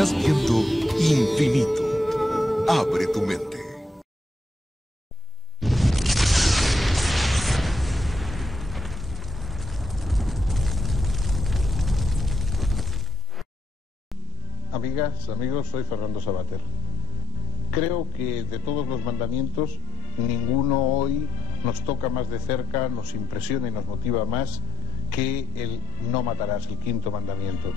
Estás viendo Infinito. Abre tu mente. Amigas, amigos, soy Fernando Sabater. Creo que de todos los mandamientos, ninguno hoy nos toca más de cerca, nos impresiona y nos motiva más que el no matarás, el quinto mandamiento.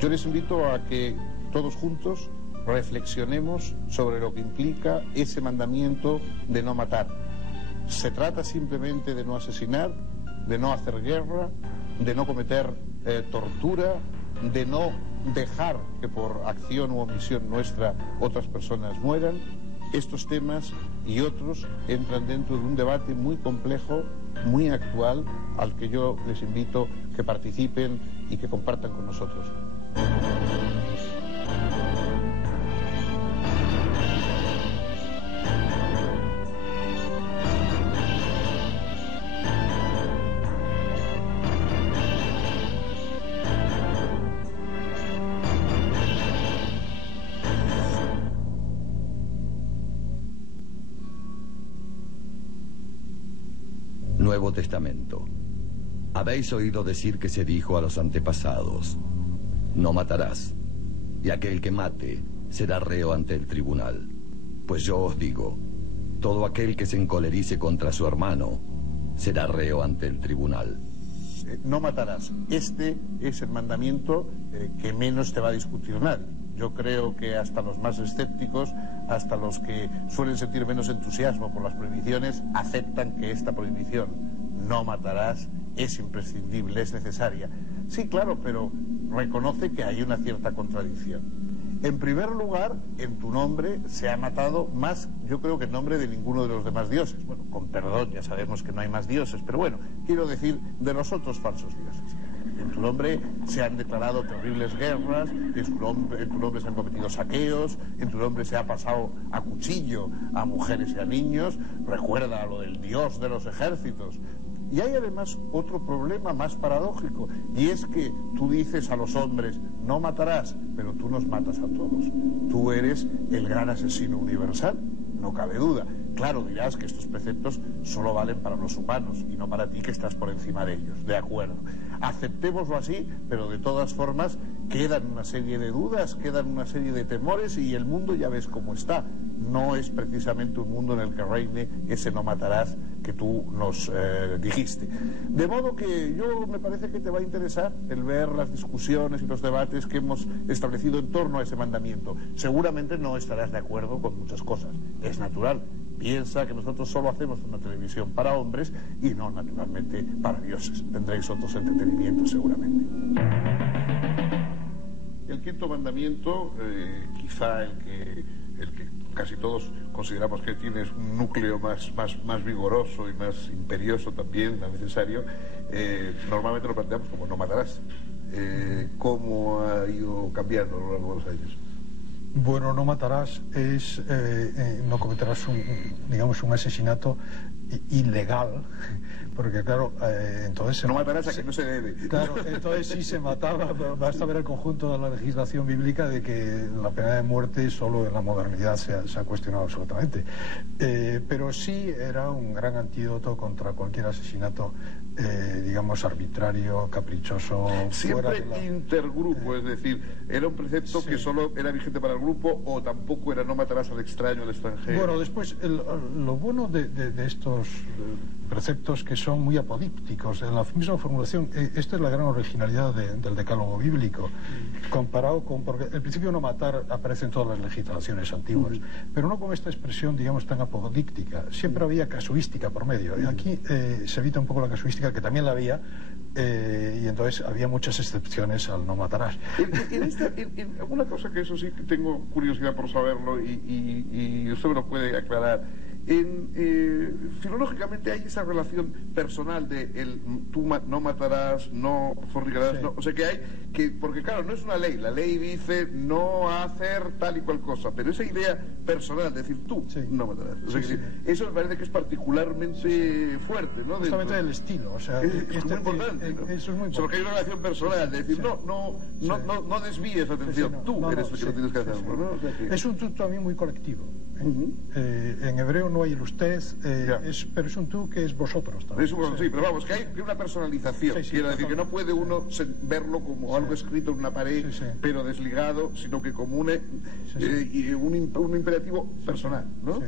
Yo les invito a que todos juntos reflexionemos sobre lo que implica ese mandamiento de no matar. Se trata simplemente de no asesinar, de no hacer guerra, de no cometer tortura, de no dejar que por acción u omisión nuestra otras personas mueran. Estos temas y otros entran dentro de un debate muy complejo, muy actual, al que yo les invito que participen y que compartan con nosotros. Nuevo Testamento. Habéis oído decir que se dijo a los antepasados: no matarás, y aquel que mate será reo ante el tribunal. Pues yo os digo, todo aquel que se encolerice contra su hermano será reo ante el tribunal. No matarás. Este es el mandamiento que menos te va a discutir nadie. Yo creo que hasta los más escépticos, hasta los que suelen sentir menos entusiasmo por las prohibiciones, aceptan que esta prohibición, no matarás, es imprescindible, es necesaria. Sí, claro, pero reconoce que hay una cierta contradicción. En primer lugar, en tu nombre se ha matado más, yo creo, que en nombre de ninguno de los demás dioses. Bueno, con perdón, ya sabemos que no hay más dioses, pero bueno, quiero decir, de los otros falsos dioses. En tu nombre se han declarado terribles guerras, en tu nombre se han cometido saqueos, en tu nombre se ha pasado a cuchillo a mujeres y a niños. Recuerda lo del dios de los ejércitos. Y hay además otro problema más paradójico, y es que tú dices a los hombres, no matarás, pero tú nos matas a todos. Tú eres el gran asesino universal, no cabe duda. Claro, dirás que estos preceptos solo valen para los humanos y no para ti, que estás por encima de ellos. De acuerdo. Aceptémoslo así, pero de todas formas quedan una serie de dudas, quedan una serie de temores, y el mundo ya ves cómo está. No es precisamente un mundo en el que reine ese no matarás que tú nos dijiste. De modo que yo me parece que te va a interesar el ver las discusiones y los debates que hemos establecido en torno a ese mandamiento. Seguramente no estarás de acuerdo con muchas cosas. Es natural. Piensa que nosotros solo hacemos una televisión para hombres y no, naturalmente, para dioses. Tendréis otros entretenimientos seguramente. El quinto mandamiento, quizá el que casi todos consideramos que tiene un núcleo más vigoroso y más imperioso también, más necesario, normalmente lo planteamos como no matarás. ¿Cómo ha ido cambiando a lo largo de los años? Bueno, no matarás es, no cometerás un asesinato ilegal, porque claro, entonces... No matarás a que no se debe. Claro, entonces sí se mataba, basta ver el conjunto de la legislación bíblica de que la pena de muerte solo en la modernidad se ha cuestionado absolutamente. Pero sí era un gran antídoto contra cualquier asesinato, digamos, arbitrario, caprichoso. Siempre intergrupo, es decir, ¿era un precepto que solo era vigente para el grupo o tampoco era no matarás al extraño, al extranjero? Bueno, después, lo bueno de estos preceptos que son muy apodípticos, en la misma formulación, esta es la gran originalidad del decálogo bíblico, comparado con, porque el principio no matar aparece en todas las legislaciones antiguas, pero no con esta expresión, digamos, tan apodíctica. Siempre había casuística por medio, y aquí se evita un poco la casuística, que también la había, y entonces había muchas excepciones al no matarás. Una cosa que eso sí que tengo curiosidad por saberlo, y usted me lo puede aclarar. filológicamente hay esa relación personal de tú no matarás, no fornicarás, no, o sea que hay que, porque claro, no es una ley, la ley dice no hacer tal y cual cosa, pero esa idea personal, de decir tú no matarás, o sea que eso me parece que es particularmente fuerte, ¿no? Justamente el estilo, o sea, es muy importante, ¿no? Eso es muy importante. Porque hay una relación personal, de decir no desvíes la atención, tú eres el que lo tienes que hacer, ¿no? O sea que... Es un tú también muy colectivo. En hebreo no hay el usted, pero es un tú que es vosotros también. Sí, pero vamos, que hay una personalización. Quiero decir que no puede uno verlo como algo escrito en una pared, pero desligado, sino que como un imperativo personal, ¿no?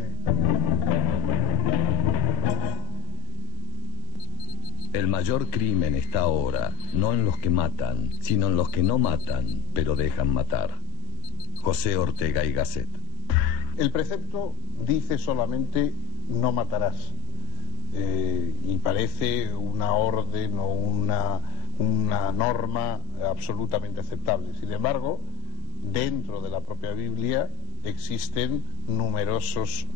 El mayor crimen está ahora no en los que matan, sino en los que no matan, pero dejan matar. José Ortega y Gasset. El precepto dice solamente no matarás, y parece una orden o una norma absolutamente aceptable. Sin embargo, dentro de la propia Biblia existen numerosos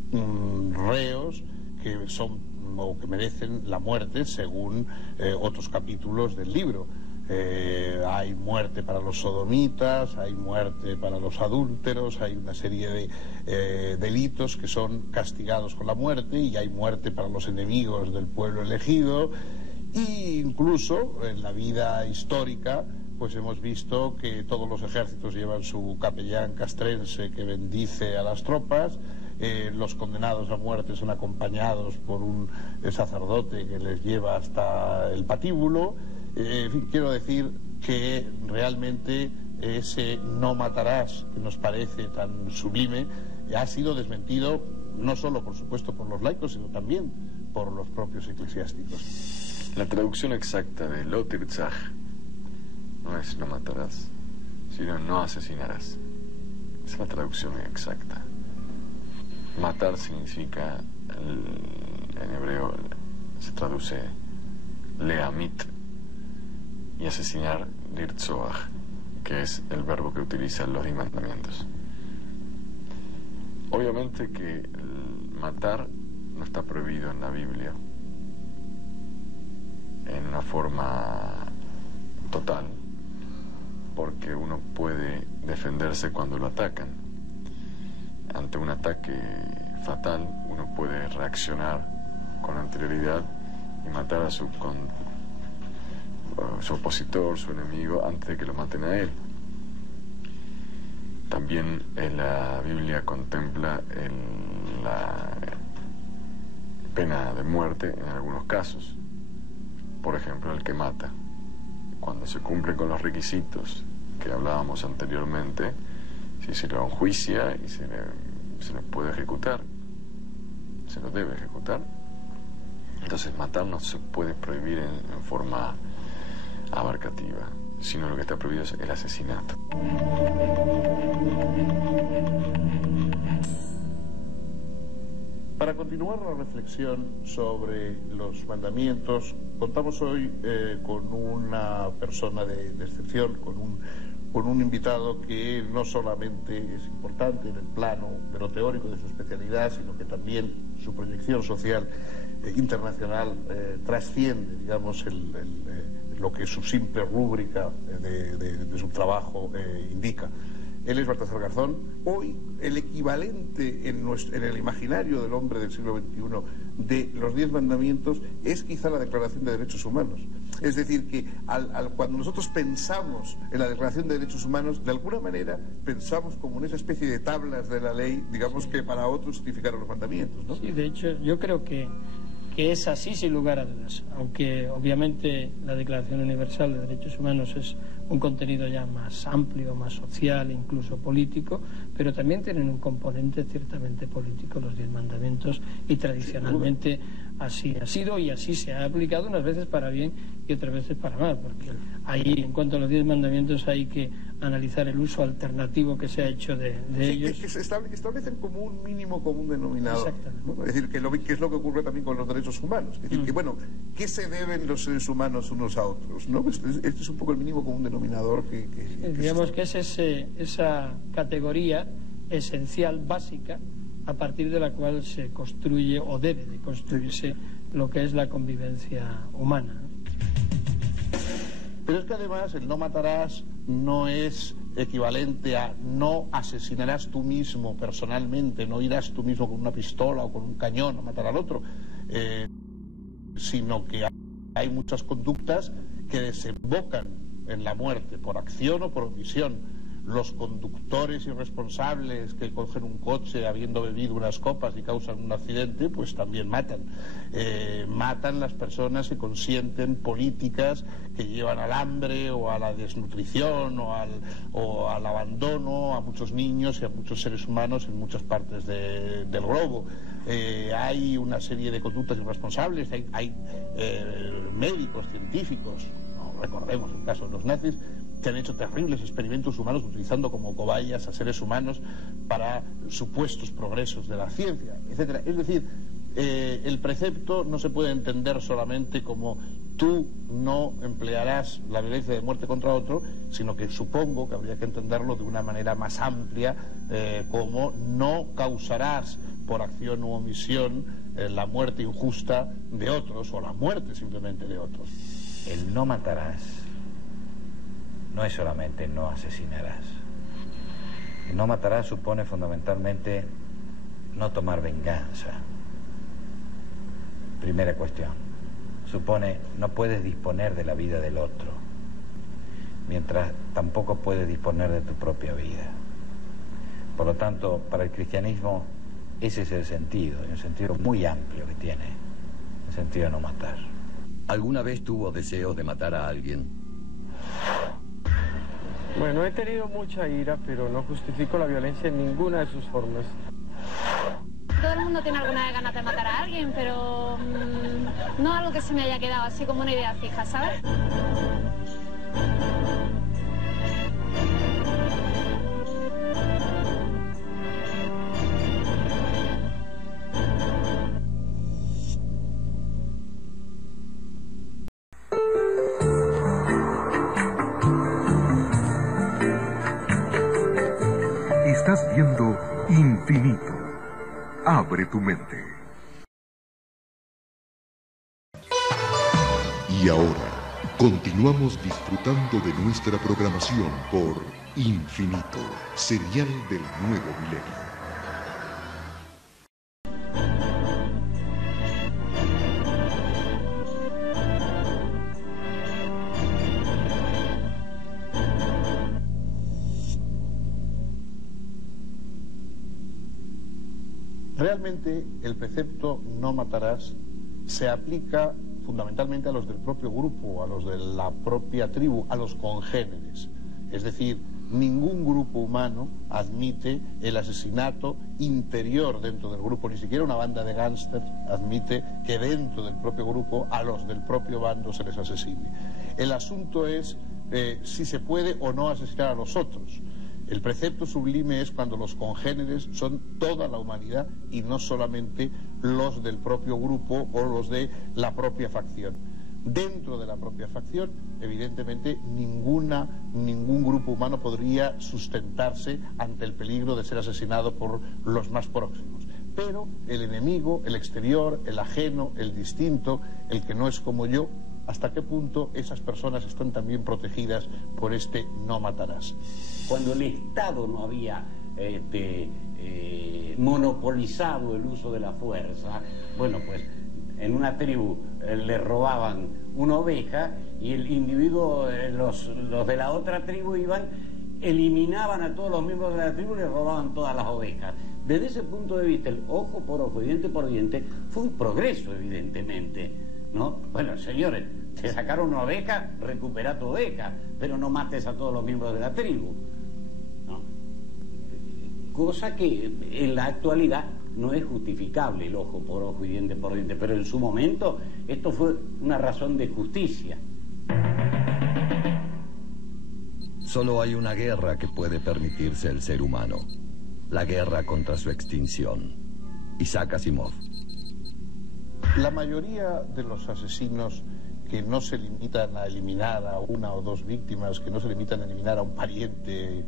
reos que son o que merecen la muerte según otros capítulos del libro. Hay muerte para los sodomitas, hay muerte para los adúlteros, hay una serie de delitos que son castigados con la muerte, y hay muerte para los enemigos del pueblo elegido. E incluso en la vida histórica pues hemos visto que todos los ejércitos llevan su capellán castrense que bendice a las tropas. Los condenados a muerte son acompañados por un sacerdote que les lleva hasta el patíbulo. En fin, quiero decir que realmente ese no matarás, que nos parece tan sublime, ha sido desmentido no solo, por supuesto, por los laicos, sino también por los propios eclesiásticos. La traducción exacta de lo tirzaj no es no matarás, sino no asesinarás. Es la traducción exacta. Matar significa, en hebreo se traduce leamit, y asesinar lirtzoach, que es el verbo que utilizan los 10 mandamientos. Obviamente que el matar no está prohibido en la Biblia en una forma total, porque uno puede defenderse cuando lo atacan. Ante un ataque fatal, uno puede reaccionar con anterioridad y matar a su opositor, su enemigo, antes de que lo maten a él. También la Biblia contempla la pena de muerte en algunos casos. Por ejemplo, el que mata. Cuando se cumplen con los requisitos que hablábamos anteriormente, si se lo enjuicia y se le puede ejecutar, se lo debe ejecutar. Entonces matar no se puede prohibir en forma abarcativa, sino lo que está prohibido es el asesinato. Para continuar la reflexión sobre los mandamientos, contamos hoy con una persona de excepción, con un invitado que no solamente es importante en el plano de lo teórico de su especialidad, sino que también su proyección social internacional trasciende, digamos, lo que su simple rúbrica de su trabajo indica. Él es Baltasar Garzón. Hoy el equivalente en el imaginario del hombre del siglo XXI de los 10 mandamientos es quizá la Declaración de Derechos Humanos. Es decir, que cuando nosotros pensamos en la Declaración de Derechos Humanos, de alguna manera pensamos como en esa especie de tablas de la ley, digamos, que para otros significaron los mandamientos, ¿no? Sí, de hecho, yo creo que es así sin lugar a dudas, aunque obviamente la Declaración Universal de Derechos Humanos es un contenido ya más amplio, más social, incluso político, pero también tienen un componente ciertamente político los 10 mandamientos, y tradicionalmente así ha sido y así se ha aplicado, unas veces para bien y otras veces para mal, porque ahí, en cuanto a los 10 mandamientos, hay que analizar el uso alternativo que se ha hecho de ellos. Que se establecen como un mínimo común denominador. Exactamente. ¿No? Es decir, que es lo que ocurre también con los derechos humanos. Es decir, que bueno, ¿qué se deben los seres humanos unos a otros? ¿No? Este es un poco el mínimo común denominador digamos que es esa categoría esencial, básica, a partir de la cual se construye o debe de construirse lo que es la convivencia humana. Pero es que además el no matarás no es equivalente a no asesinarás tú mismo personalmente, no irás tú mismo con una pistola o con un cañón a matar al otro, sino que hay muchas conductas que desembocan en la muerte por acción o por omisión. Los conductores irresponsables que cogen un coche habiendo bebido unas copas y causan un accidente, pues también matan. Matan las personas que consienten políticas que llevan al hambre o a la desnutrición o al abandono a muchos niños y a muchos seres humanos en muchas partes del globo. Hay una serie de conductas irresponsables, hay médicos, científicos, ¿no? Recordemos el caso de los nazis, que han hecho terribles experimentos humanos utilizando como cobayas a seres humanos para supuestos progresos de la ciencia, etc. Es decir, el precepto no se puede entender solamente como tú no emplearás la violencia de muerte contra otro, sino que supongo que habría que entenderlo de una manera más amplia, como no causarás por acción u omisión la muerte injusta de otros o la muerte simplemente de otros. El no matarás no es solamente no asesinarás. El no matarás supone fundamentalmente no tomar venganza. Primera cuestión. Supone no puedes disponer de la vida del otro, mientras tampoco puedes disponer de tu propia vida. Por lo tanto, para el cristianismo ese es el sentido, y un sentido muy amplio que tiene, el sentido de no matar. ¿Alguna vez tuvo deseo de matar a alguien? Bueno, he tenido mucha ira, pero no justifico la violencia en ninguna de sus formas. Todo el mundo tiene alguna ganas de matar a alguien, pero no algo que se me haya quedado así como una idea fija, ¿sabes? Estás viendo Infinito. Abre tu mente. Y ahora, continuamos disfrutando de nuestra programación por Infinito, serial del nuevo milenio. Realmente el precepto no matarás se aplica fundamentalmente a los del propio grupo, a los de la propia tribu, a los congéneres. Es decir, ningún grupo humano admite el asesinato interior dentro del grupo, ni siquiera una banda de gángsters admite que dentro del propio grupo a los del propio bando se les asesine. El asunto es si se puede o no asesinar a los otros. El precepto sublime es cuando los congéneres son toda la humanidad y no solamente los del propio grupo o los de la propia facción. Dentro de la propia facción, evidentemente, ningún grupo humano podría sustentarse ante el peligro de ser asesinado por los más próximos. Pero el enemigo, el exterior, el ajeno, el distinto, el que no es como yo, ¿hasta qué punto esas personas están también protegidas por este no matarás? Cuando el Estado no había monopolizado el uso de la fuerza, bueno, pues en una tribu le robaban una oveja y el individuo, los de la otra tribu iban, eliminaban a todos los miembros de la tribu y le robaban todas las ovejas. Desde ese punto de vista, el ojo por diente por diente, fue un progreso, evidentemente, ¿no? Bueno, señores, te sacaron una oveja, recupera tu oveja, pero no mates a todos los miembros de la tribu, ¿no? Cosa que en la actualidad no es justificable, el ojo por ojo y diente por diente, pero en su momento esto fue una razón de justicia. Solo hay una guerra que puede permitirse el ser humano: la guerra contra su extinción. Isaac Asimov. La mayoría de los asesinos que no se limitan a eliminar a una o dos víctimas, que no se limitan a eliminar a un pariente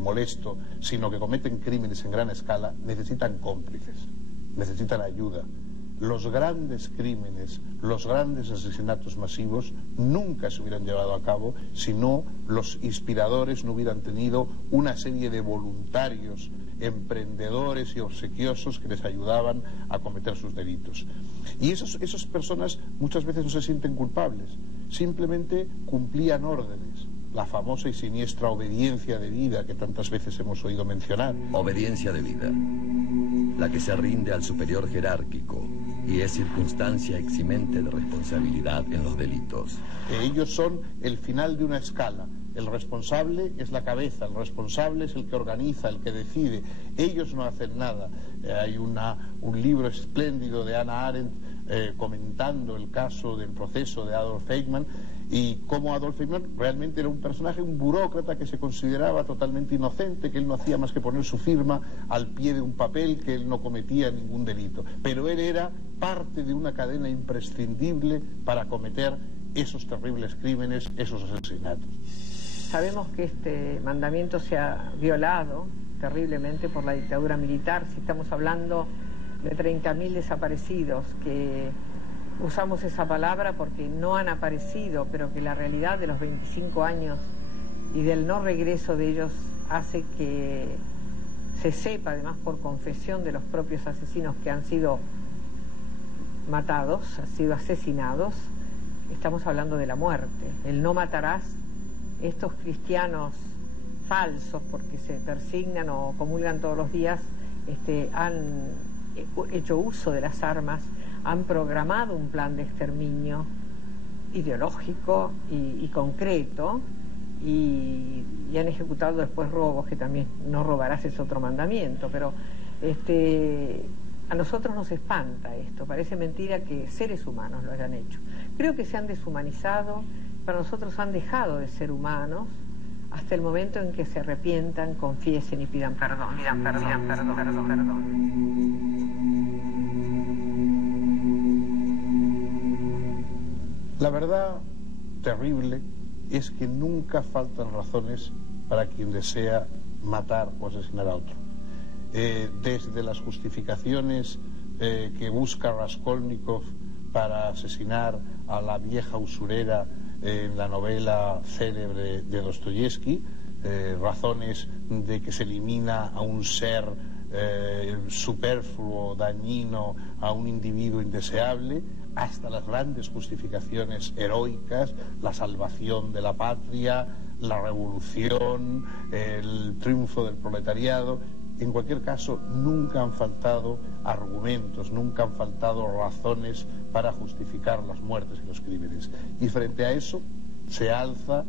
molesto, sino que cometen crímenes en gran escala, necesitan cómplices, necesitan ayuda. Los grandes crímenes, los grandes asesinatos masivos nunca se hubieran llevado a cabo si no los inspiradores no hubieran tenido una serie de voluntarios, emprendedores y obsequiosos que les ayudaban a cometer sus delitos. Y esas personas muchas veces no se sienten culpables, simplemente cumplían órdenes. La famosa y siniestra obediencia de vida que tantas veces hemos oído mencionar. Obediencia de vida, la que se rinde al superior jerárquico y es circunstancia eximente de responsabilidad en los delitos. Ellos son el final de una escala. El responsable es la cabeza, el responsable es el que organiza, el que decide. Ellos no hacen nada. Hay un libro espléndido de Hannah Arendt comentando el caso del proceso de Adolf Eichmann y cómo Adolf Eichmann realmente era un personaje, un burócrata que se consideraba totalmente inocente, que él no hacía más que poner su firma al pie de un papel, que él no cometía ningún delito. Pero él era parte de una cadena imprescindible para cometer esos terribles crímenes, esos asesinatos. Sabemos que este mandamiento se ha violado terriblemente por la dictadura militar. Si estamos hablando de 30.000 desaparecidos, que usamos esa palabra porque no han aparecido, pero que la realidad de los 25 años y del no regreso de ellos hace que se sepa, además por confesión de los propios asesinos, que han sido matados, han sido asesinados. Estamos hablando de la muerte. El no matarás. Estos cristianos falsos, porque se persignan o comulgan todos los días, han hecho uso de las armas, han programado un plan de exterminio ideológico y concreto y han ejecutado después robos, que también no robarás es otro mandamiento, pero a nosotros nos espanta esto, parece mentira que seres humanos lo hayan hecho. Creo que se han deshumanizado. Para nosotros han dejado de ser humanos hasta el momento en que se arrepientan, confiesen y pidan perdón. La verdad terrible es que nunca faltan razones para quien desea matar o asesinar a otro. Desde las justificaciones que busca Raskolnikov para asesinar a la vieja usurera en la novela célebre de Dostoyevsky, razones de que se elimina a un ser superfluo, dañino, a un individuo indeseable, hasta las grandes justificaciones heroicas, la salvación de la patria, la revolución, el triunfo del proletariado. En cualquier caso, nunca han faltado argumentos, nunca han faltado razones para justificar las muertes y los crímenes. Y frente a eso se alza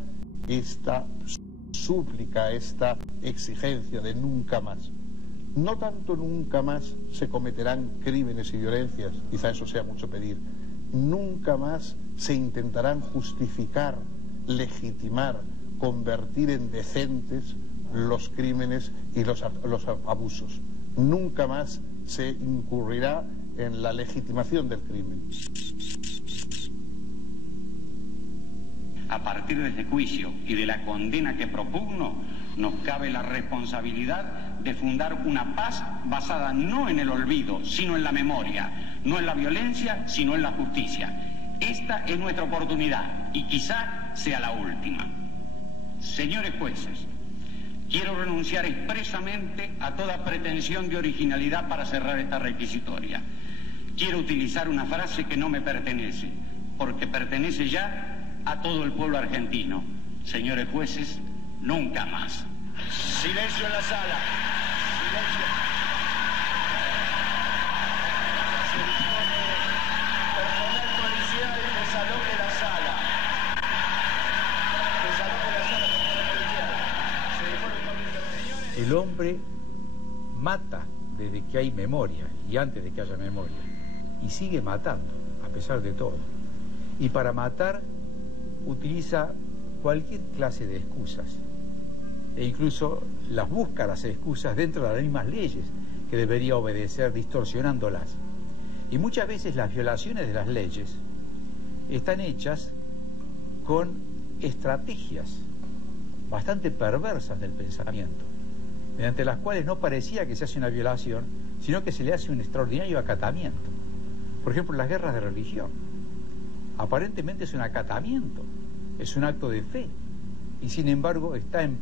esta súplica, esta exigencia de nunca más. No tanto nunca más se cometerán crímenes y violencias, quizá eso sea mucho pedir. Nunca más se intentarán justificar, legitimar, convertir en decentes los crímenes y los abusos. Nunca más se incurrirá en la legitimación del crimen. A partir de este juicio y de la condena que propugno, nos cabe la responsabilidad de fundar una paz basada no en el olvido, sino en la memoria, no en la violencia, sino en la justicia. Esta es nuestra oportunidad y quizá sea la última. Señores jueces, quiero renunciar expresamente a toda pretensión de originalidad para cerrar esta requisitoria. Quiero utilizar una frase que no me pertenece, porque pertenece ya a todo el pueblo argentino. Señores jueces, nunca más. Silencio en la sala. Silencio. Se dispone personal policial que desaloje la sala. Desaloje la sala, personal policial. Se dispone con... El hombre mata desde que hay memoria y antes de que haya memoria. Y sigue matando, a pesar de todo. Y para matar utiliza cualquier clase de excusas. E incluso las busca las excusas dentro de las mismas leyes que debería obedecer, distorsionándolas. Y muchas veces las violaciones de las leyes están hechas con estrategias bastante perversas del pensamiento, mediante las cuales no parecía que se hace una violación, sino que se le hace un extraordinario acatamiento. Por ejemplo, las guerras de religión. Aparentemente es un acatamiento, es un acto de fe, y sin embargo está en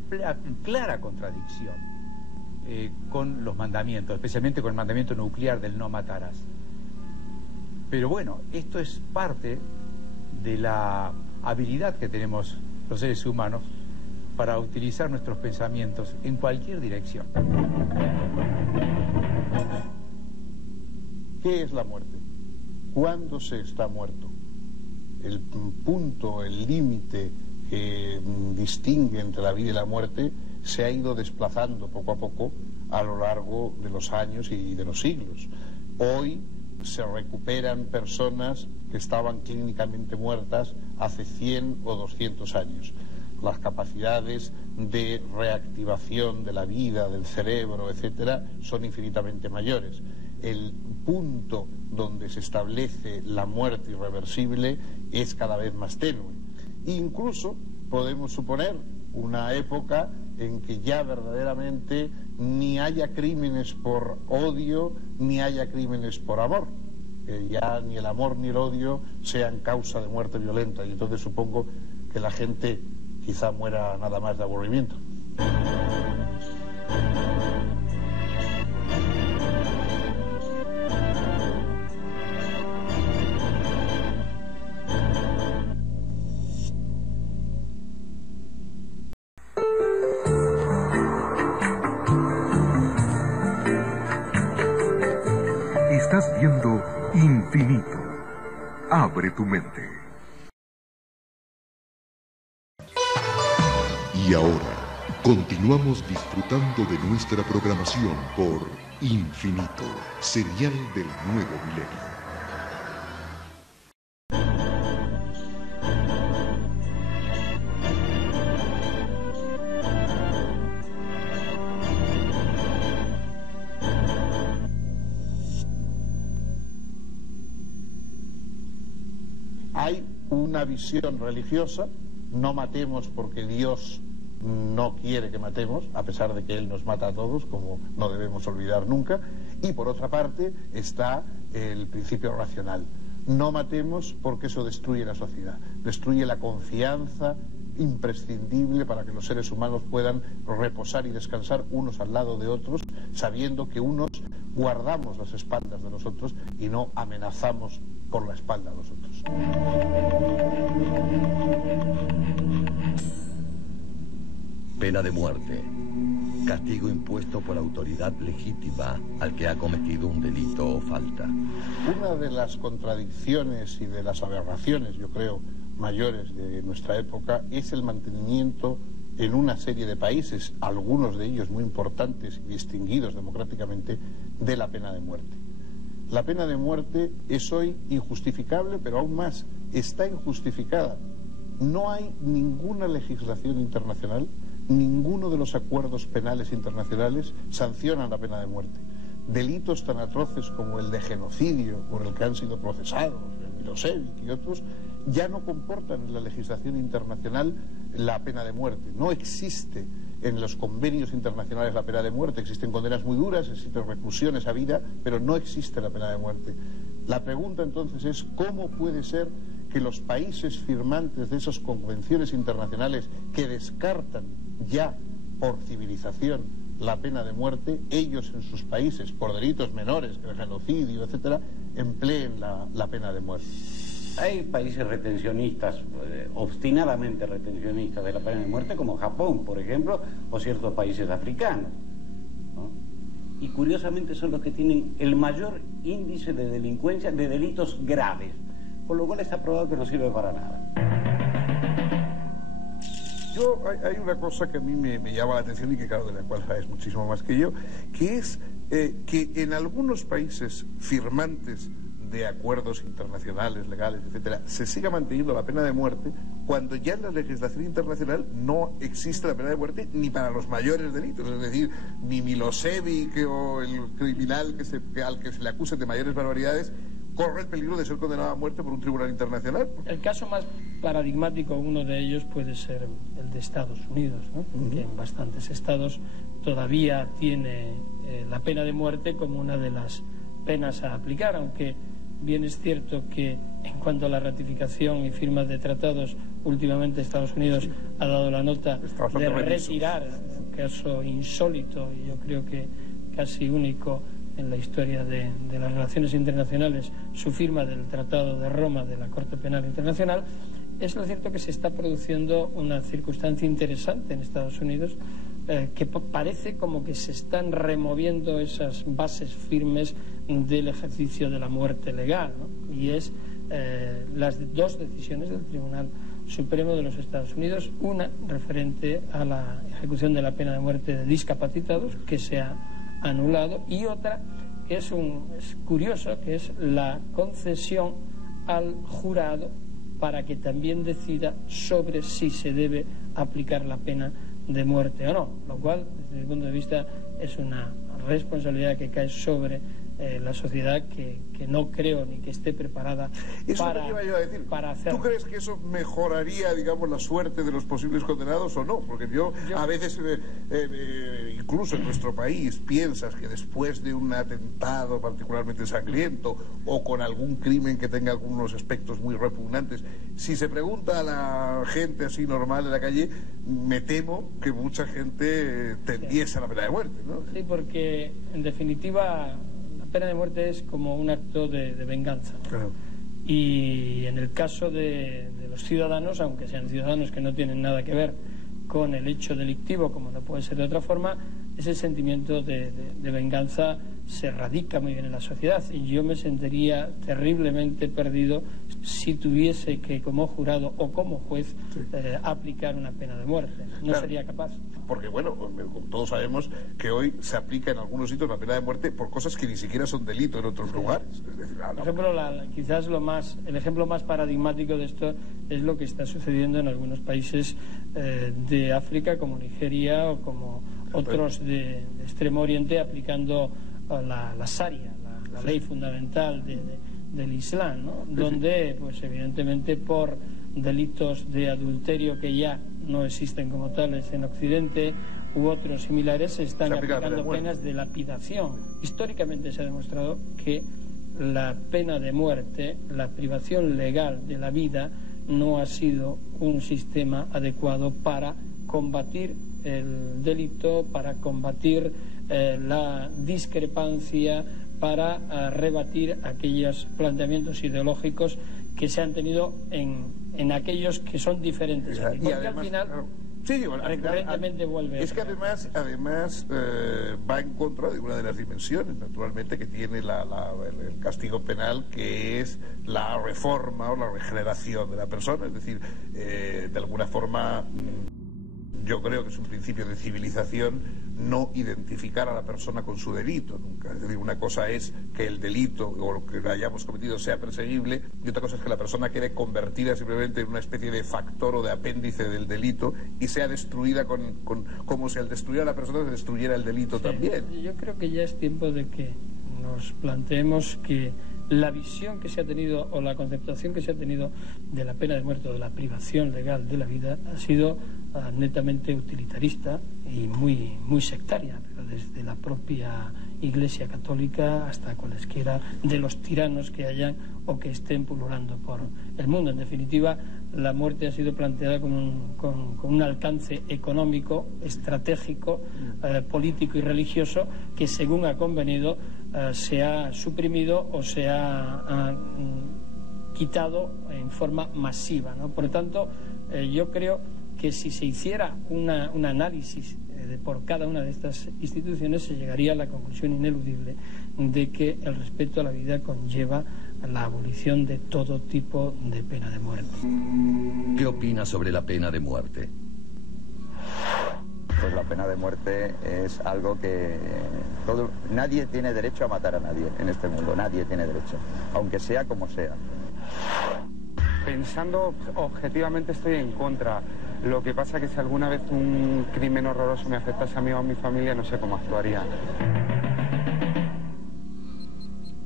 clara contradicción con los mandamientos, especialmente con el mandamiento nuclear del no matarás. Pero bueno, esto es parte de la habilidad que tenemos los seres humanos para utilizar nuestros pensamientos en cualquier dirección. ¿Qué es la muerte? ¿Cuándo se está muerto? El punto, el límite que distingue entre la vida y la muerte se ha ido desplazando poco a poco a lo largo de los años y de los siglos. Hoy se recuperan personas que estaban clínicamente muertas hace 100 o 200 años. Las capacidades de reactivación de la vida, del cerebro, etcétera, son infinitamente mayores. El punto donde se establece la muerte irreversible es cada vez más tenue. Incluso podemos suponer una época en que ya verdaderamente ni haya crímenes por odio, ni haya crímenes por amor, que ya ni el amor ni el odio sean causa de muerte violenta, y entonces supongo que la gente quizá muera nada más de aburrimiento. Estás viendo Infinito. Abre tu mente. Y ahora, continuamos disfrutando de nuestra programación por Infinito, serial del nuevo milenio. Hay una visión religiosa: no matemos porque Dios no quiere que matemos, a pesar de que Él nos mata a todos, como no debemos olvidar nunca. Y por otra parte está el principio racional: no matemos porque eso destruye la sociedad, destruye la confianza imprescindible para que los seres humanos puedan reposar y descansar unos al lado de otros, sabiendo que unos guardamos las espaldas de los otros y no amenazamos por la espalda de los otros. Pena de muerte. Castigo impuesto por autoridad legítima al que ha cometido un delito o falta. Una de las contradicciones y de las aberraciones, yo creo, mayores de nuestra época es el mantenimiento en una serie de países, algunos de ellos muy importantes y distinguidos democráticamente, de la pena de muerte. La pena de muerte es hoy injustificable, pero aún más, está injustificada. No hay ninguna legislación internacional, ninguno de los acuerdos penales internacionales sancionan la pena de muerte. Delitos tan atroces como el de genocidio, por el que han sido procesados Milosevic y otros, ya no comportan en la legislación internacional la pena de muerte. No existe en los convenios internacionales la pena de muerte. Existen condenas muy duras, existen reclusiones a vida, pero no existe la pena de muerte. La pregunta entonces es: ¿cómo puede ser que los países firmantes de esas convenciones internacionales que descartan ya por civilización la pena de muerte, ellos en sus países, por delitos menores, el genocidio, etcétera, empleen la pena de muerte? Hay países retencionistas, obstinadamente retencionistas de la pena de muerte, como Japón, por ejemplo, o ciertos países africanos, ¿no? Y curiosamente son los que tienen el mayor índice de delincuencia, de delitos graves, con lo cual está probado que no sirve para nada. Hay una cosa que a mí me llama la atención y que, claro, de la cual sabes muchísimo más que yo, que es que en algunos países firmantes de acuerdos internacionales, legales, etcétera, se siga manteniendo la pena de muerte cuando ya en la legislación internacional no existe la pena de muerte ni para los mayores delitos. Es decir, ni Milosevic o el criminal al que se le acuse de mayores barbaridades corre el peligro de ser condenado a muerte por un tribunal internacional. El caso más paradigmático, uno de ellos puede ser el de Estados Unidos, ¿no? Que en bastantes estados todavía tiene la pena de muerte como una de las penas a aplicar, aunque bien es cierto que en cuanto a la ratificación y firmas de tratados, últimamente Estados Unidos ha dado la nota de retirar, un caso insólito y yo creo que casi único en la historia de las relaciones internacionales, su firma del Tratado de Roma de la Corte Penal Internacional. Es lo cierto que se está produciendo una circunstancia interesante en Estados Unidos, que parece como que se están removiendo esas bases firmes del ejercicio de la muerte legal, ¿no? Y es las dos decisiones del Tribunal Supremo de los Estados Unidos, una referente a la ejecución de la pena de muerte de discapacitados, que se ha anulado, y otra que es curioso, que es la concesión al jurado para que también decida sobre si se debe aplicar la pena de muerte o no, lo cual, desde mi punto de vista, es una responsabilidad que cae sobre la sociedad que no creo ni que esté preparada para hacerlo. ¿Tú crees que eso mejoraría, digamos, la suerte de los posibles condenados o no? Porque yo a veces, incluso en nuestro país, piensas que después de un atentado particularmente sangriento o con algún crimen que tenga algunos aspectos muy repugnantes, si se pregunta a la gente así normal en la calle, me temo que mucha gente tendiese a la pena de muerte, ¿no? Sí, porque en definitiva la pena de muerte es como un acto de venganza, ¿no? Claro. Y en el caso de los ciudadanos, aunque sean ciudadanos que no tienen nada que ver con el hecho delictivo, como no puede ser de otra forma, ese sentimiento de venganza se radica muy bien en la sociedad, y yo me sentiría terriblemente perdido si tuviese que, como jurado o como juez, aplicar una pena de muerte. No sería capaz. Porque, bueno, todos sabemos que hoy se aplica en algunos sitios la pena de muerte por cosas que ni siquiera son delito en otros lugares. Es decir, por ejemplo, quizás el ejemplo más paradigmático de esto es lo que está sucediendo en algunos países de África, como Nigeria o como otros de Extremo Oriente, aplicando la Sharia, la ley fundamental del Islam, ¿no? Donde, pues evidentemente, por delitos de adulterio que ya no existen como tales en Occidente u otros similares, se están aplicando penas de lapidación. Históricamente se ha demostrado que la pena de muerte, la privación legal de la vida, no ha sido un sistema adecuado para combatir el delito, para combatir la discrepancia, para rebatir aquellos planteamientos ideológicos que se han tenido en aquellos que son diferentes. Porque además, al final, recurrentemente vuelve. Es que además va en contra de una de las dimensiones, naturalmente, que tiene el castigo penal, que es la reforma o la regeneración de la persona. Es decir, de alguna forma, yo creo que es un principio de civilización no identificar a la persona con su delito nunca. Es decir, una cosa es que el delito o lo que hayamos cometido sea perseguible, y otra cosa es que la persona quede convertida simplemente en una especie de factor o de apéndice del delito y sea destruida como si al destruir a la persona se destruyera el delito también. Yo creo que ya es tiempo de que nos planteemos que la visión que se ha tenido o la conceptuación que se ha tenido de la pena de muerte o de la privación legal de la vida ha sido netamente utilitarista y muy sectaria, pero desde la propia Iglesia Católica hasta cualesquiera de los tiranos que hayan o que estén pululando por el mundo. En definitiva, la muerte ha sido planteada con un alcance económico, estratégico, político y religioso, que según ha convenido se ha suprimido o se ha quitado en forma masiva, ¿no? Por lo tanto, yo creo que si se hiciera un análisis por cada una de estas instituciones, se llegaría a la conclusión ineludible de que el respeto a la vida conlleva la abolición de todo tipo de pena de muerte. ¿Qué opina sobre la pena de muerte? Pues la pena de muerte es algo que nadie tiene derecho a matar a nadie en este mundo, nadie tiene derecho, aunque sea como sea. Pensando objetivamente estoy en contra. Lo que pasa es que si alguna vez un crimen horroroso me afectase a mí o a mi familia, no sé cómo actuaría.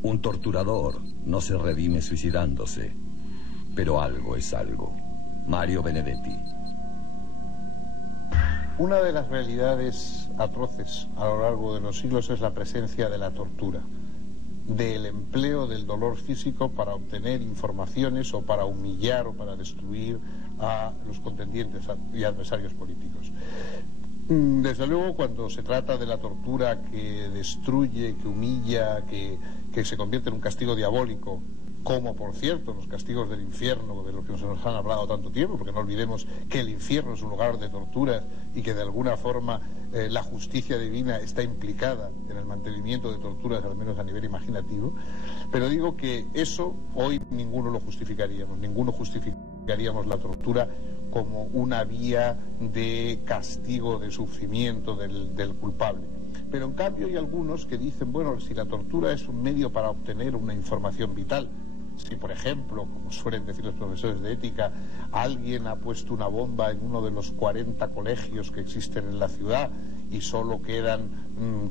Un torturador no se redime suicidándose, pero algo es algo. Mario Benedetti. Una de las realidades atroces a lo largo de los siglos es la presencia de la tortura, del empleo del dolor físico para obtener informaciones o para humillar o para destruir a los contendientes y adversarios políticos. Desde luego, cuando se trata de la tortura que destruye, que humilla, que se convierte en un castigo diabólico, como por cierto los castigos del infierno, de lo que nos han hablado tanto tiempo, porque no olvidemos que el infierno es un lugar de torturas y que de alguna forma la justicia divina está implicada en el mantenimiento de torturas, al menos a nivel imaginativo. Pero digo que eso hoy ninguno lo justificaríamos, ninguno justificaríamos la tortura como una vía de castigo, de sufrimiento del culpable. Pero en cambio hay algunos que dicen, bueno, si la tortura es un medio para obtener una información vital, si por ejemplo, como suelen decir los profesores de ética, alguien ha puesto una bomba en uno de los 40 colegios que existen en la ciudad y solo quedan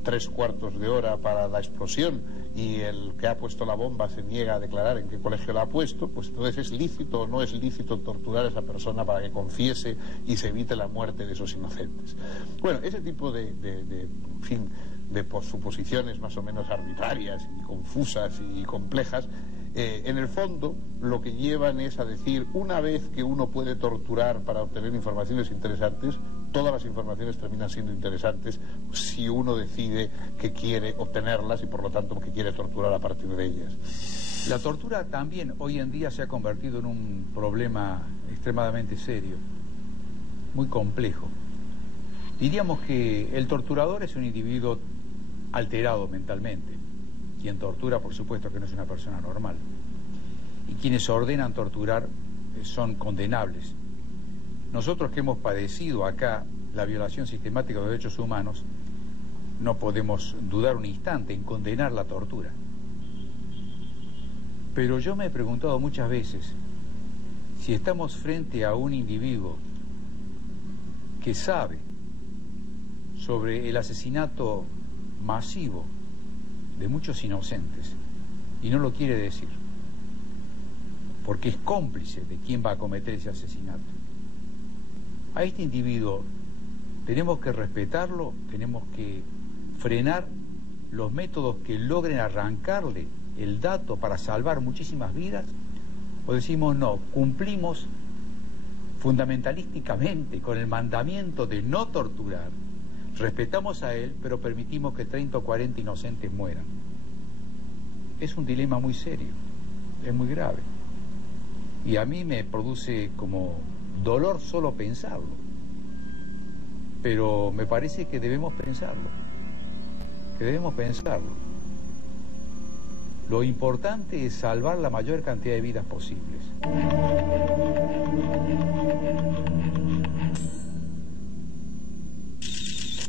3/4 de hora para la explosión y el que ha puesto la bomba se niega a declarar en qué colegio la ha puesto, pues entonces ¿es lícito o no es lícito torturar a esa persona para que confiese y se evite la muerte de esos inocentes? Bueno, ese tipo de suposiciones más o menos arbitrarias y confusas y complejas, en el fondo lo que llevan es a decir, una vez que uno puede torturar para obtener informaciones interesantes, todas las informaciones terminan siendo interesantes si uno decide que quiere obtenerlas y por lo tanto que quiere torturar a partir de ellas. La tortura también hoy en día se ha convertido en un problema extremadamente serio, muy complejo. Diríamos que el torturador es un individuo alterado mentalmente. Quien tortura, por supuesto, que no es una persona normal. Y quienes ordenan torturar son condenables. Nosotros que hemos padecido acá la violación sistemática de los derechos humanos, no podemos dudar un instante en condenar la tortura. Pero yo me he preguntado muchas veces si estamos frente a un individuo que sabe sobre el asesinato masivo de muchos inocentes y no lo quiere decir porque es cómplice de quien va a cometer ese asesinato. A este individuo tenemos que respetarlo, tenemos que frenar los métodos que logren arrancarle el dato para salvar muchísimas vidas, o decimos no, cumplimos fundamentalísticamente con el mandamiento de no torturar, respetamos a él, pero permitimos que 30 o 40 inocentes mueran. Es un dilema muy serio, es muy grave. Y a mí me produce como dolor solo pensarlo. Pero me parece que debemos pensarlo. Lo importante es salvar la mayor cantidad de vidas posibles.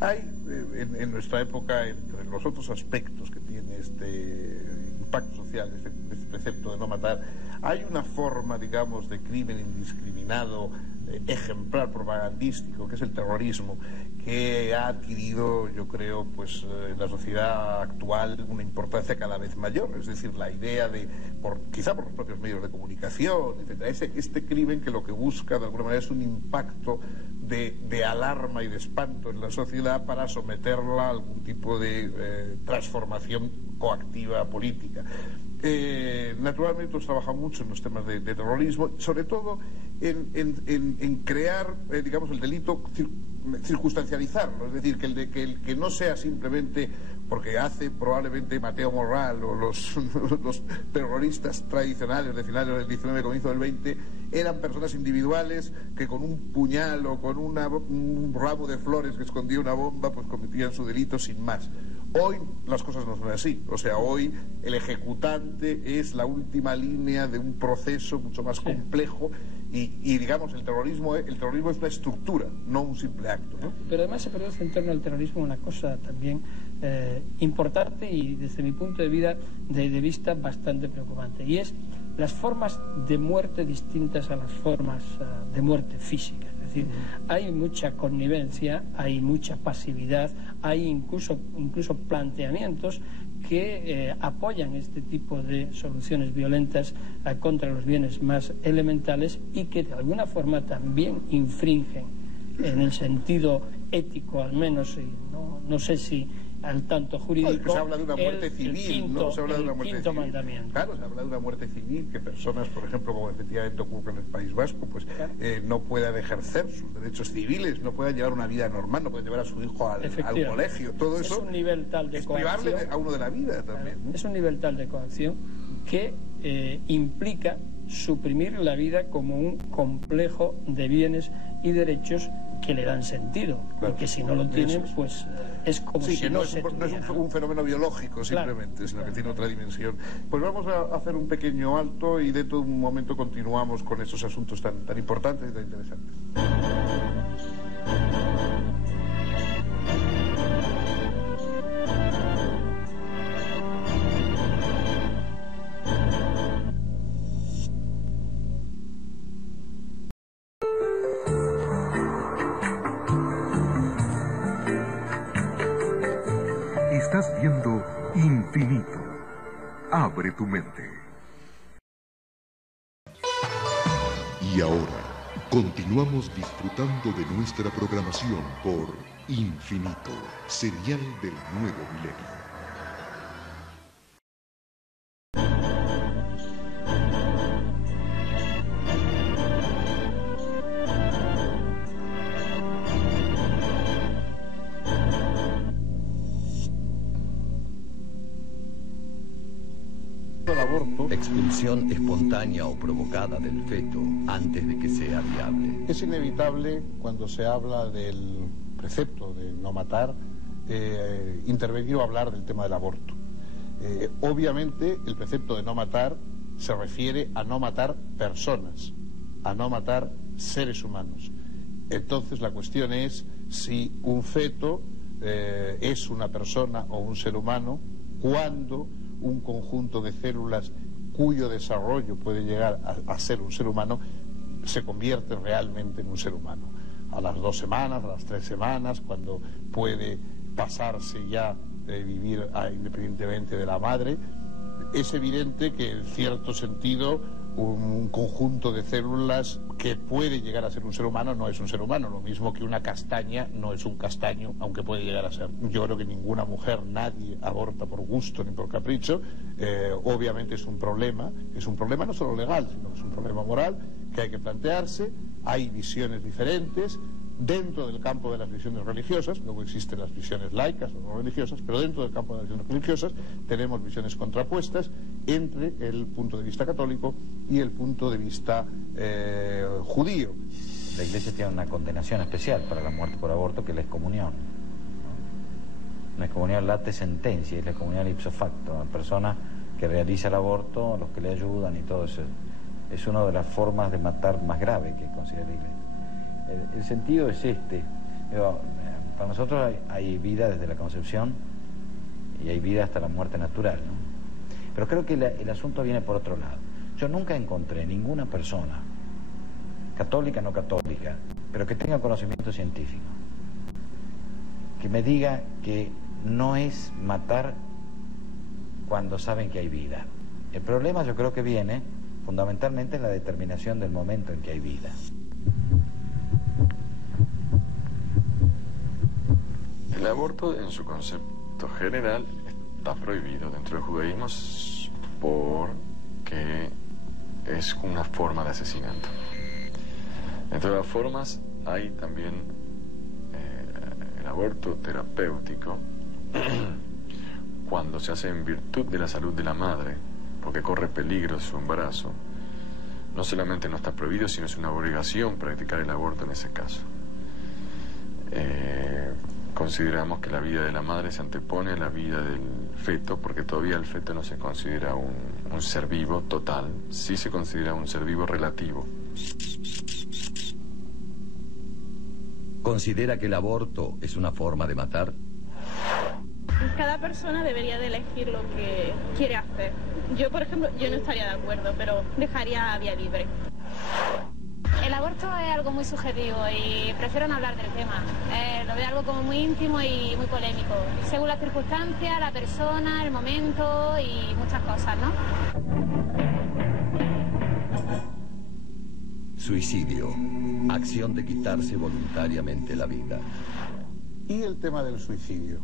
Hay en nuestra época, entre los otros aspectos que tiene este impacto social, este precepto de no matar, hay una forma, digamos, de crimen indiscriminado, ejemplar, propagandístico, que es el terrorismo, que ha adquirido, yo creo, pues en la sociedad actual una importancia cada vez mayor. Es decir, la idea de, quizá por los propios medios de comunicación, etc. Este crimen que lo que busca de alguna manera es un impacto de alarma y de espanto en la sociedad para someterla a algún tipo de transformación coactiva política. Naturalmente hemos trabajado mucho en los temas de terrorismo, sobre todo en crear, digamos, el delito, circunstancializarlo, es decir, que el que no sea simplemente porque hace probablemente Mateo Morral o los terroristas tradicionales de finales del 19 y comienzo del 20 eran personas individuales que con un puñal o con un ramo de flores que escondía una bomba pues cometían su delito sin más. Hoy las cosas no son así, o sea, hoy el ejecutante es la última línea de un proceso mucho más complejo y digamos, el terrorismo es una estructura, no un simple acto, ¿no? Pero además se produce en torno al terrorismo una cosa también importante y desde mi punto de vista bastante preocupante, y es las formas de muerte distintas a las formas de muerte física. Es decir, hay mucha connivencia, hay mucha pasividad, hay incluso planteamientos que apoyan este tipo de soluciones violentas contra los bienes más elementales y que de alguna forma también infringen en el sentido ético, al menos, no sé si al tanto jurídico, se habla de una muerte civil, ¿no? Se habla de una muerte quinto civil. mandamiento. Claro, se habla de una muerte civil, que personas, por ejemplo, como efectivamente ocurre en el País Vasco, pues no puedan ejercer sus derechos civiles, no puedan llevar una vida normal, no pueden llevar a su hijo al colegio, todo eso es un nivel tal de es coacción, privarle a uno de la vida también, ¿no? Es un nivel tal de coacción que implica suprimir la vida como un complejo de bienes y derechos que le dan sentido, porque si no lo tienen, pues es como si que no es un fenómeno biológico simplemente, sino que tiene otra dimensión. Pues vamos a hacer un pequeño alto y dentro de un momento continuamos con estos asuntos tan importantes y tan interesantes. Estás viendo Infinito. Abre tu mente. Y ahora, continuamos disfrutando de nuestra programación por Infinito, serial del nuevo milenio. Expulsión espontánea o provocada del feto antes de que sea viable. Es inevitable, cuando se habla del precepto de no matar, intervenir o hablar del tema del aborto. Obviamente, el precepto de no matar se refiere a no matar personas, a no matar seres humanos. Entonces, la cuestión es si un feto es una persona o un ser humano, cuando un conjunto de células cuyo desarrollo puede llegar a ser un ser humano se convierte realmente en un ser humano. A las 2 semanas, a las 3 semanas, cuando puede pasarse ya de vivir independientemente de la madre, es evidente que en cierto sentido un conjunto de células que puede llegar a ser un ser humano no es un ser humano, lo mismo que una castaña no es un castaño, aunque puede llegar a ser. Yo creo que ninguna mujer, nadie aborta por gusto ni por capricho. Obviamente es un problema no solo legal, sino que es un problema moral que hay que plantearse. Hay visiones diferentes dentro del campo de las visiones religiosas, luego existen las visiones laicas o no religiosas, pero dentro del campo de las visiones religiosas tenemos visiones contrapuestas entre el punto de vista católico y el punto de vista judío. La Iglesia tiene una condenación especial para la muerte por aborto, que es la excomunión, ¿no? Una excomunión late sentencia, es la excomunión ipso facto. La persona que realiza el aborto, los que le ayudan y todo eso, es una de las formas de matar más grave que considera la Iglesia. El sentido es este. Para nosotros hay vida desde la concepción y hay vida hasta la muerte natural, ¿no? Pero creo que el asunto viene por otro lado. Yo nunca encontré ninguna persona, católica o no católica, pero que tenga conocimiento científico, que me diga que no es matar cuando saben que hay vida. El problema yo creo que viene fundamentalmente en la determinación del momento en que hay vida. El aborto, en su concepto general, está prohibido dentro del judaísmo porque es una forma de asesinato. Dentro de las formas hay también el aborto terapéutico, cuando se hace en virtud de la salud de la madre, porque corre peligro su embarazo. No solamente no está prohibido, sino es una obligación practicar el aborto en ese caso. Consideramos que la vida de la madre se antepone a la vida del feto, porque todavía el feto no se considera un ser vivo total, sí se considera un ser vivo relativo. ¿Considera que el aborto es una forma de matar? Cada persona debería de elegir lo que quiere hacer. Yo, por ejemplo, yo no estaría de acuerdo, pero dejaría vía libre. El aborto es algo muy subjetivo y prefiero no hablar del tema. Lo veo algo como muy íntimo y muy polémico, según las circunstancias, la persona, el momento y muchas cosas, ¿no? Suicidio, acción de quitarse voluntariamente la vida. ¿Y el tema del suicidio?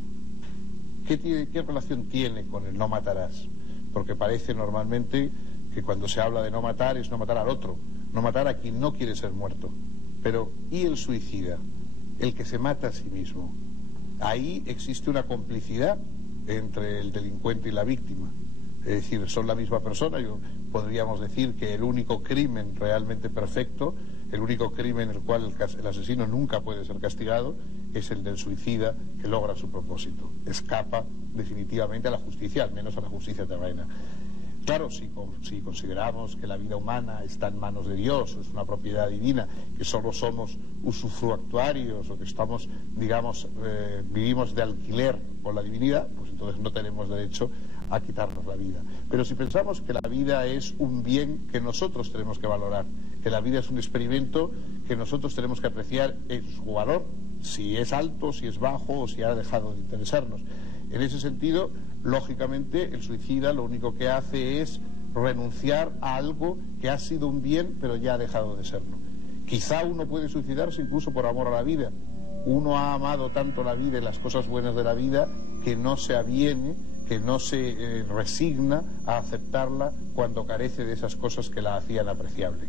¿Qué relación tiene con el no matarás? Porque parece normalmente que cuando se habla de no matar es no matar al otro, no matar a quien no quiere ser muerto. Pero ¿y el suicida? El que se mata a sí mismo. Ahí existe una complicidad entre el delincuente y la víctima. Es decir, son la misma persona. Podríamos decir que el único crimen realmente perfecto, el único crimen en el cual el asesino nunca puede ser castigado, es el del suicida que logra su propósito. Escapa definitivamente a la justicia, al menos a la justicia terrena. Claro, si consideramos que la vida humana está en manos de Dios, es una propiedad divina, que solo somos usufructuarios o que estamos, digamos, vivimos de alquiler por la divinidad, pues entonces no tenemos derecho a quitarnos la vida. Pero si pensamos que la vida es un bien que nosotros tenemos que valorar, que la vida es un experimento que nosotros tenemos que apreciar en su valor, si es alto, si es bajo o si ha dejado de interesarnos. En ese sentido, lógicamente, el suicida lo único que hace es renunciar a algo que ha sido un bien, pero ya ha dejado de serlo. Quizá uno puede suicidarse incluso por amor a la vida. Uno ha amado tanto la vida y las cosas buenas de la vida que no se aviene, que no se resigna a aceptarla cuando carece de esas cosas que la hacían apreciable.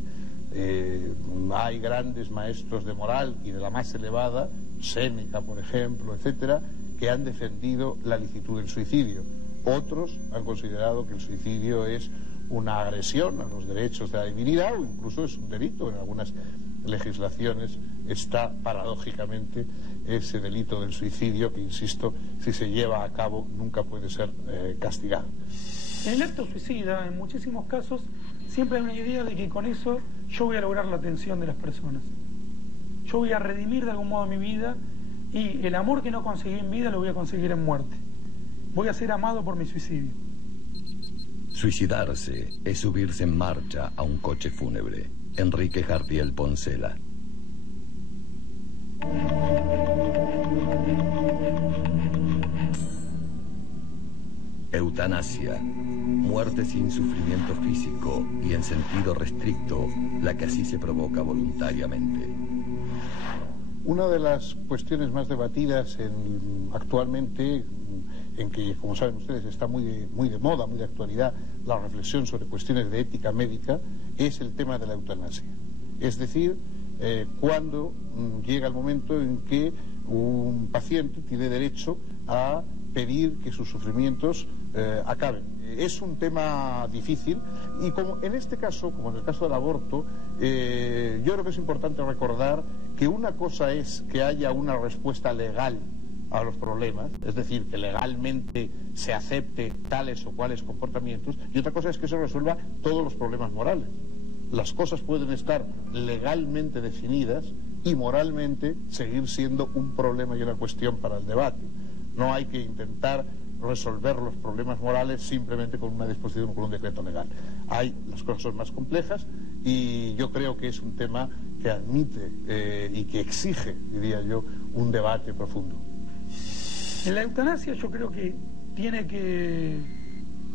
Hay grandes maestros de moral y de la más elevada, Séneca, por ejemplo, etcétera, que han defendido la licitud del suicidio. Otros han considerado que el suicidio es una agresión a los derechos de la divinidad o incluso es un delito. En algunas legislaciones está paradójicamente ese delito del suicidio que, insisto, si se lleva a cabo nunca puede ser castigado. En el acto suicida, en muchísimos casos, siempre hay una idea de que con eso yo voy a lograr la atención de las personas. Yo voy a redimir de algún modo mi vida y el amor que no conseguí en vida lo voy a conseguir en muerte. Voy a ser amado por mi suicidio. Suicidarse es subirse en marcha a un coche fúnebre. Enrique Jardiel Poncela. Eutanasia. Muerte sin sufrimiento físico y en sentido restricto, la que así se provoca voluntariamente. Una de las cuestiones más debatidas actualmente, en que, como saben ustedes, está muy de moda, muy de actualidad, la reflexión sobre cuestiones de ética médica, es el tema de la eutanasia. Es decir, cuando llega el momento en que un paciente tiene derecho a pedir que sus sufrimientos acaben. Es un tema difícil y como en este caso, como en el caso del aborto, yo creo que es importante recordar que una cosa es que haya una respuesta legal a los problemas, es decir, que legalmente se acepte tales o cuales comportamientos, y otra cosa es que se resuelva todos los problemas morales. Las cosas pueden estar legalmente definidas y moralmente seguir siendo un problema y una cuestión para el debate. No hay que intentar resolver los problemas morales simplemente con una disposición, con un decreto legal. Las cosas son más complejas y yo creo que es un tema que admite y que exige, diría yo, un debate profundo. En la eutanasia yo creo que tiene que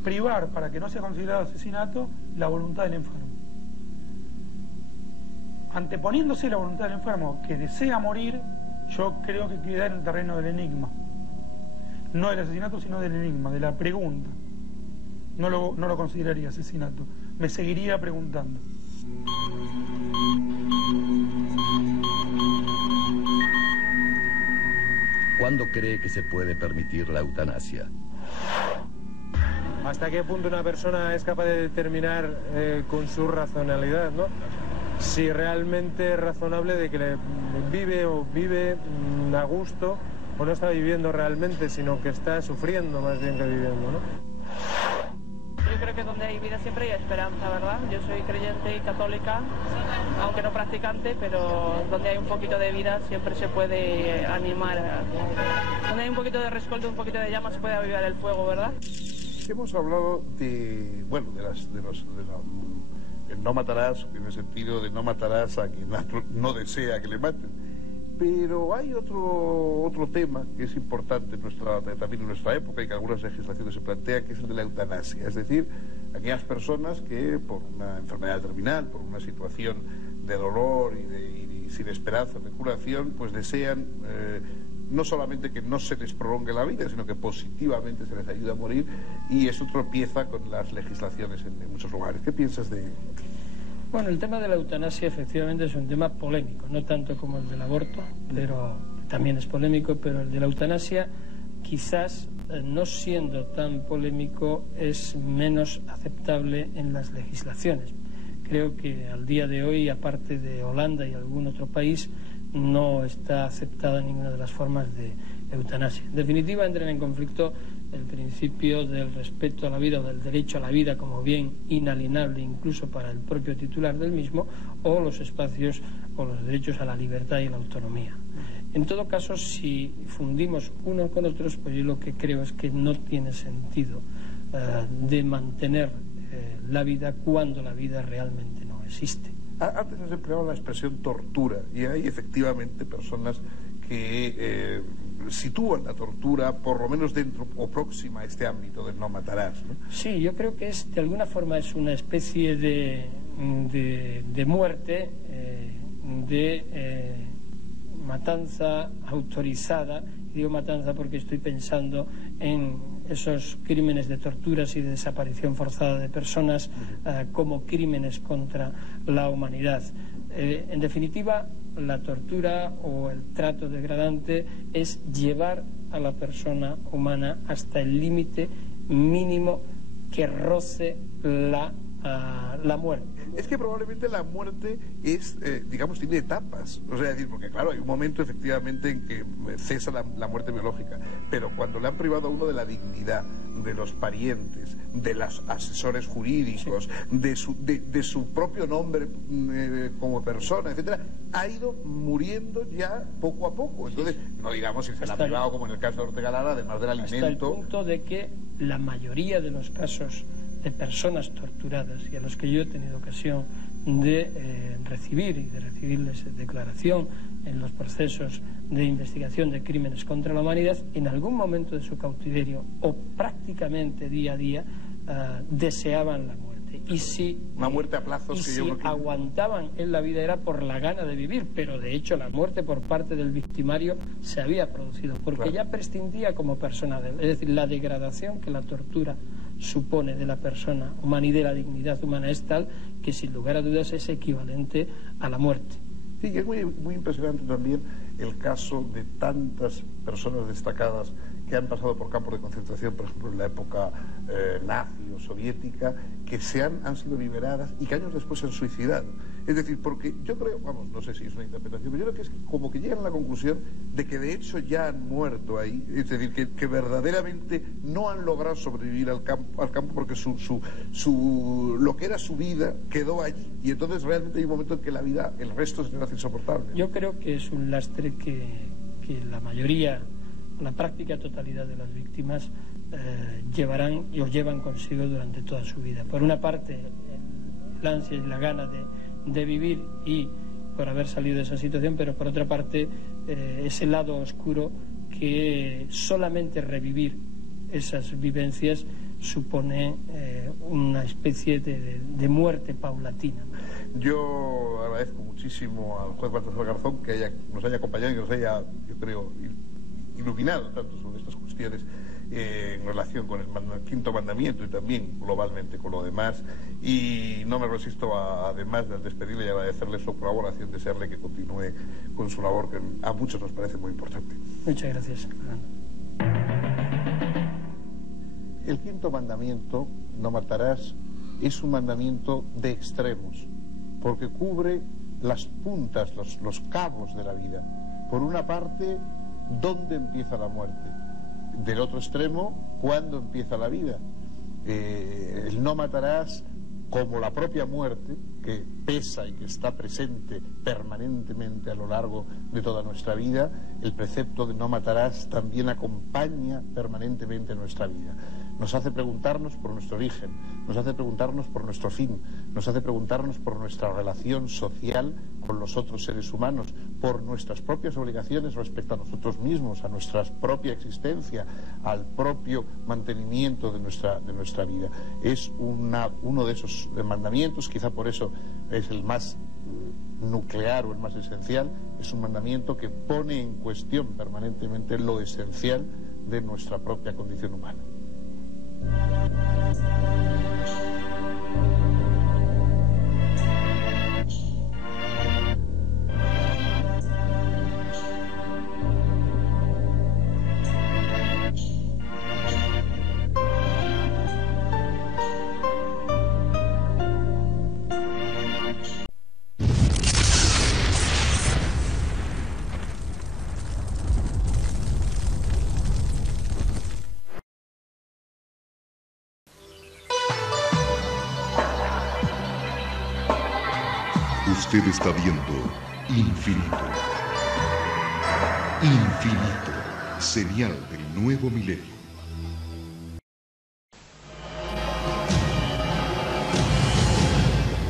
privar, para que no sea considerado asesinato, la voluntad del enfermo. Anteponiéndose la voluntad del enfermo que desea morir, yo creo que queda en el terreno del enigma. No del asesinato, sino del enigma, de la pregunta. No lo consideraría asesinato. Me seguiría preguntando. ¿Cuándo cree que se puede permitir la eutanasia? ¿Hasta qué punto una persona es capaz de determinar con su racionalidad, ¿no? Si realmente es razonable de que vive a gusto o no está viviendo realmente, sino que está sufriendo más bien que viviendo, ¿no? Yo creo que donde hay vida siempre hay esperanza, ¿verdad? Yo soy creyente y católica, aunque no practicante, pero donde hay un poquito de vida siempre se puede animar. Donde hay un poquito de rescoldo, un poquito de llama, se puede avivar el fuego, ¿verdad? Hemos hablado de el no matarás en el sentido de no matarás a quien no desea que le maten. Pero hay otro tema que es importante también en nuestra época y que algunas legislaciones se plantean, que es el de la eutanasia. Es decir, aquellas personas que por una enfermedad terminal, por una situación de dolor y sin esperanza de curación, pues desean no solamente que no se les prolongue la vida, sino que positivamente se les ayude a morir, y eso tropieza con las legislaciones en muchos lugares. ¿Qué piensas de ello? Bueno, el tema de la eutanasia efectivamente es un tema polémico, no tanto como el del aborto, pero también es polémico, pero el de la eutanasia quizás no siendo tan polémico es menos aceptable en las legislaciones. Creo que al día de hoy, aparte de Holanda y algún otro país, no está aceptada ninguna de las formas de eutanasia. En definitiva, entran en conflicto el principio del respeto a la vida o del derecho a la vida como bien inalienable incluso para el propio titular del mismo, o los espacios o los derechos a la libertad y la autonomía. En todo caso, si fundimos unos con otros, pues yo lo que creo es que no tiene sentido de mantener la vida cuando la vida realmente no existe. Antes has empleado la expresión tortura, y hay efectivamente personas que sitúan la tortura por lo menos dentro o próxima a este ámbito del no matarás, ¿no? Sí, yo creo que de alguna forma es una especie de muerte, de matanza autorizada. Digo matanza porque estoy pensando en esos crímenes de torturas y de desaparición forzada de personas como crímenes contra la humanidad. En definitiva, la tortura o el trato degradante es llevar a la persona humana hasta el límite mínimo que roce la muerte. Es que probablemente la muerte es, digamos, tiene etapas. O sea, decir, porque claro, hay un momento efectivamente en que cesa la muerte biológica, pero cuando le han privado a uno de la dignidad, de los parientes, de los asesores jurídicos, sí, de su propio nombre como persona, etcétera, ha ido muriendo ya poco a poco. Entonces, no digamos si se la ha privado como en el caso de Ortega Lara, además del alimento. Hasta el punto de que la mayoría de los casos de personas torturadas, y a los que yo he tenido ocasión de recibir y de recibirles declaración en los procesos de investigación de crímenes contra la humanidad, en algún momento de su cautiverio o prácticamente día a día deseaban la muerte. Y si una muerte a plazos, y si aguantaban en la vida era por la gana de vivir, pero de hecho la muerte por parte del victimario se había producido porque claro, ya prescindía como persona de él. Es decir, la degradación que la tortura supone de la persona humana y de la dignidad humana es tal que sin lugar a dudas es equivalente a la muerte. Sí, es muy impresionante también el caso de tantas personas destacadas que han pasado por campos de concentración, por ejemplo en la época nazi o soviética, que han sido liberadas y que años después se han suicidado. Es decir, porque yo creo, vamos, no sé si es una interpretación, pero yo creo que es como que llegan a la conclusión de que de hecho ya han muerto ahí, es decir, que verdaderamente no han logrado sobrevivir al campo porque lo que era su vida quedó allí, y entonces realmente hay un momento en que la vida, el resto se le hace insoportable. Yo creo que es un lastre que la mayoría, la práctica totalidad de las víctimas llevarán y os llevan consigo durante toda su vida. Por una parte, el ansia y la gana de vivir y por haber salido de esa situación, pero por otra parte ese lado oscuro que solamente revivir esas vivencias supone una especie de muerte paulatina. Yo agradezco muchísimo al juez Baltasar Garzón que nos haya acompañado y que nos haya, yo creo, iluminado tanto sobre estas cuestiones en relación con el quinto mandamiento y también globalmente con lo demás, y no me resisto además de despedirle y agradecerle su colaboración, desearle que continúe con su labor que a muchos nos parece muy importante. Muchas gracias. El quinto mandamiento, no matarás, es un mandamiento de extremos porque cubre las puntas, los cabos de la vida. Por una parte, ¿dónde empieza la muerte? Del otro extremo, ¿cuándo empieza la vida? El no matarás, como la propia muerte, que pesa y que está presente permanentemente a lo largo de toda nuestra vida, el precepto de no matarás también acompaña permanentemente nuestra vida. nos hace preguntarnos por nuestro origen, nos hace preguntarnos por nuestro fin, nos hace preguntarnos por nuestra relación social con los otros seres humanos, por nuestras propias obligaciones respecto a nosotros mismos, a nuestra propia existencia, al propio mantenimiento de nuestra vida. Es uno de esos mandamientos, quizá por eso es el más nuclear o el más esencial, es un mandamiento que pone en cuestión permanentemente lo esencial de nuestra propia condición humana. Usted está viendo Infinito. Infinito, señal del nuevo milenio.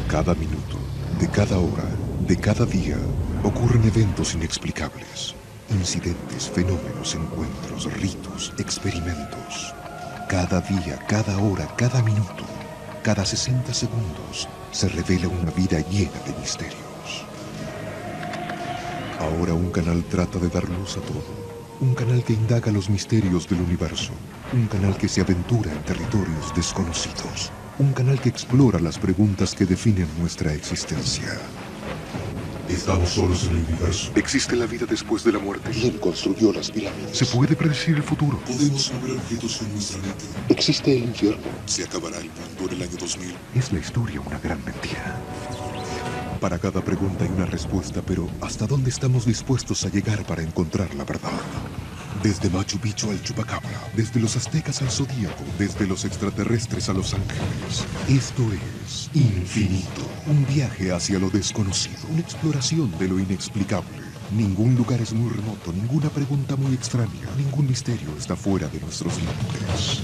Cada minuto, de cada hora, de cada día, ocurren eventos inexplicables. Incidentes, fenómenos, encuentros, ritos, experimentos. Cada día, cada hora, cada minuto, cada 60 segundos, se revela una vida llena de misterios. Ahora un canal trata de dar luz a todo. Un canal que indaga los misterios del universo. Un canal que se aventura en territorios desconocidos. Un canal que explora las preguntas que definen nuestra existencia. ¿Estamos solos en el universo? ¿Existe la vida después de la muerte? ¿Quién construyó las pirámides? ¿Se puede predecir el futuro? ¿Podemos mover objetos con nuestra mente? ¿Existe el infierno? ¿Se acabará el mundo en el año 2000? ¿Es la historia una gran mentira? Para cada pregunta hay una respuesta, pero ¿hasta dónde estamos dispuestos a llegar para encontrar la verdad? Desde Machu Picchu al Chupacabra, desde los aztecas al Zodíaco, desde los extraterrestres a los ángeles. Esto es Infinito, un viaje hacia lo desconocido, una exploración de lo inexplicable. Ningún lugar es muy remoto, ninguna pregunta muy extraña, ningún misterio está fuera de nuestros límites.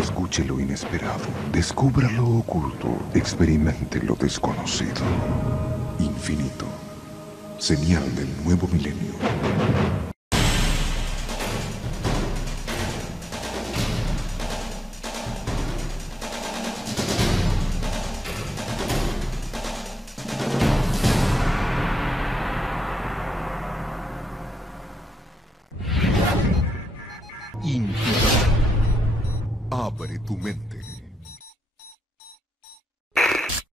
Escuche lo inesperado, descubra lo oculto, experimente lo desconocido. Infinito, señal del nuevo milenio. Infinito. Abre tu mente.